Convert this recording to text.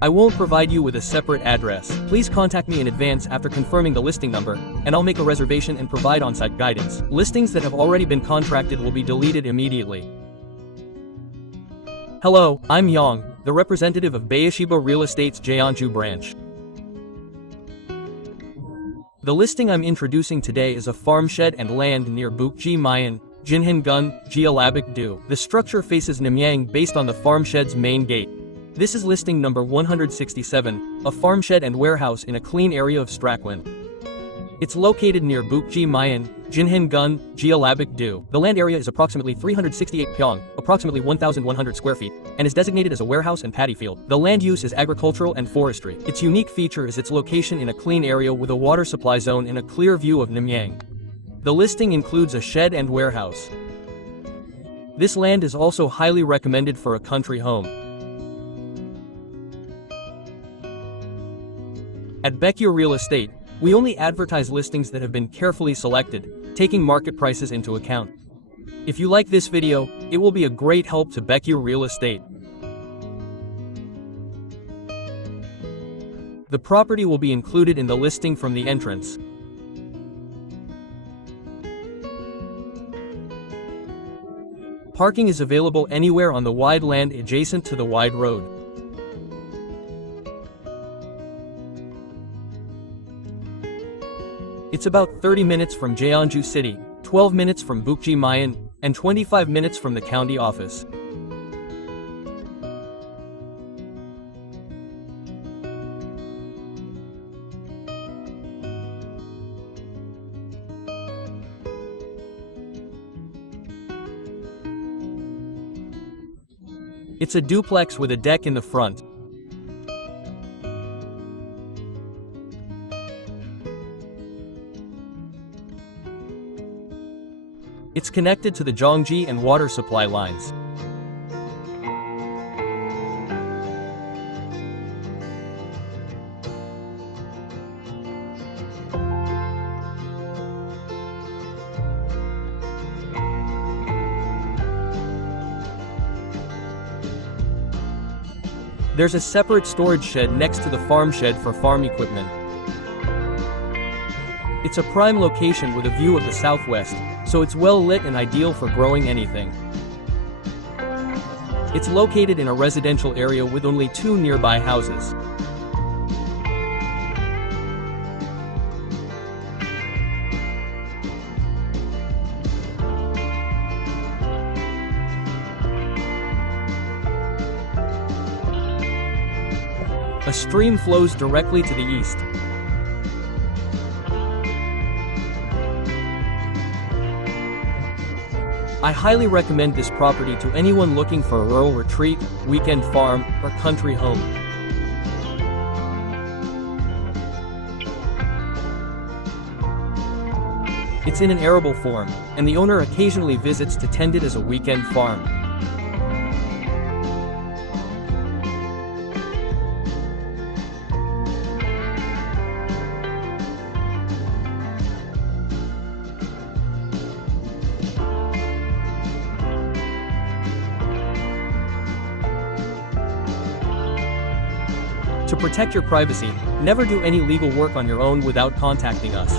I won't provide you with a separate address. Please contact me in advance after confirming the listing number, and I'll make a reservation and provide on-site guidance. Listings that have already been contracted will be deleted immediately. Hello, I'm Yang, the representative of Bayeshiba Real Estate's Jeonju branch. The listing I'm introducing today is a farm shed and land near Bukji Mayan, Jinhan-gun, Jeolabuk-do. The structure faces Namyang based on the farm shed's main gate. This is listing number 167, a farm shed and warehouse in a clean area of Strakwin. It's located near Bukji Mayan, Jinhan-gun, Jeolabuk-do. The land area is approximately 368 pyong, approximately 1,100 square feet, and is designated as a warehouse and paddy field. The land use is agricultural and forestry. Its unique feature is its location in a clean area with a water supply zone and a clear view of Namyang. The listing includes a shed and warehouse. This land is also highly recommended for a country home. At Baekhyul Real Estate, we only advertise listings that have been carefully selected, taking market prices into account. If you like this video, it will be a great help to Baekhyul Real Estate. The property will be included in the listing from the entrance. Parking is available anywhere on the wide land adjacent to the wide road. It's about 30 minutes from Jeonju City, 12 minutes from Bukji Mayan, and 25 minutes from the county office. It's a duplex with a deck in the front. It's connected to the Gyeonggi and water supply lines. There's a separate storage shed next to the farm shed for farm equipment. It's a prime location with a view of the southwest, so it's well lit and ideal for growing anything. It's located in a residential area with only 2 nearby houses. A stream flows directly to the east. I highly recommend this property to anyone looking for a rural retreat, weekend farm, or country home. It's in an arable form, and the owner occasionally visits to tend it as a weekend farm. To protect your privacy, never do any legal work on your own without contacting us.